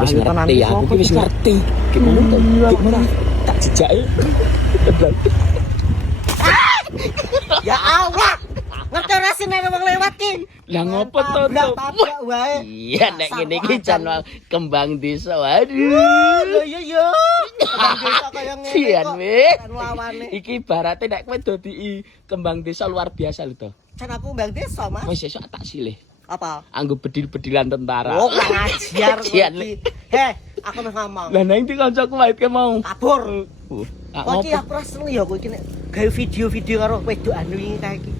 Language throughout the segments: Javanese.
Wis ngerti aku wis ngerti. Gimana to? Gimana? Tak jejake. Ya Allah. Ngerti ora sih nek wong lewat ki? Lah ngopo to? Tabrak wae. Iya nek ngene iki jan kembang desa. Waduh. Iya. Kembang desa kaya ngene. Sian weh. Lawane. Iki ibarate nek kowe dadi kembang desa luar biasa lho to. Jan aku kembang desa, Mas. Wis esuk tak silih. Apa? Anggo bedil-bedilan tentara. Oh, ngajar Sian. iki. Heh, aku meh ngomong. Lah nang ndi kancaku wae mau. Kabur. Tak Kok iki aku ora seneng ya kowe iki nek gawe video-video karo wedokan wingi kae iki.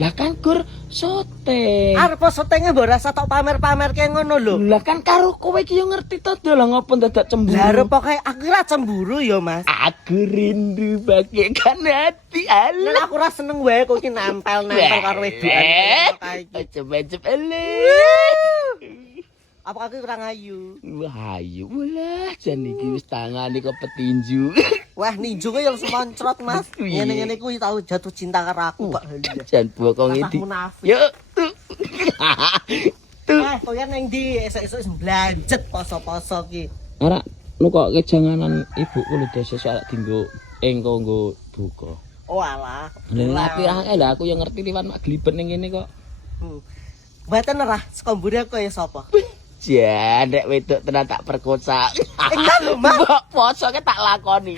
Lah kan gur syuting. Arep syutinge mbok rasa tok pamer-pamer kayak ngono lho. Lah kan karo kowe iki yo ngerti to lho ngopo dadak cemburu. Lah arep pokoke aku ora cemburu ya, Mas. Aku rindu bagaikan hati Nek Allah. aku ora seneng wae kok iki nempel-nempel karo wedokan kae iki. Coba-coba ele. Apa aku kurang ayu? Wah, ayo mulah jan iki wis tangane kok petinju. Wah, ninju ki yang semoncrot, Mas. Piye? Ngene-ngene kuwi tau jatuh cinta karo aku, Pak. Jan bokong iki. Munafik. Yuk, tuh. Tuh. Kowe nang ndi esuk-esuk mblanjet poso-poso ki. Ora nukoke janganan ibuku lho desa soal dinggo engko nggo buka. Oh alah. Lah pirang lah aku yang ngerti liwat mak gliben ning ngene kok. Mboten ora, saka mburi aku ya sapa? Jan nek wedok tenan tak perkosa. Enggak lho, Mas. Mbok poso ke tak lakoni.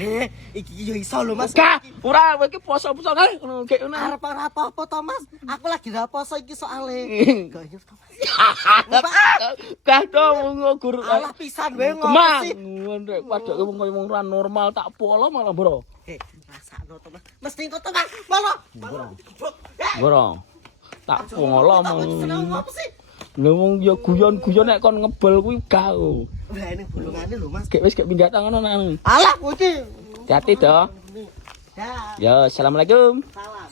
Iki yo iso lho, Mas. Gak, ora kowe iki poso-poso kae ngono gek ngono. Arep ora apa-apa to, Mas. Aku lagi ra poso iki soalé. Gak nyur to, Mas. Gah to guru. Alah pisan wae ngopo Kemang, sih? nek padake wong kaya wong ra normal tak polo malah bro. Rasakno to, Mas. Mesti kok to, Mas. Malah. Bro. Tak polo Seneng mong. apa sih? Lha wong ya guyon-guyon nek kon ngebel kuwi gak. Lah ini bolongane lho, Mas. Gek wis gek minggat tangan nang. Alah, kowe iki. Hati-hati to. Dah, Ya, assalamualaikum. salam.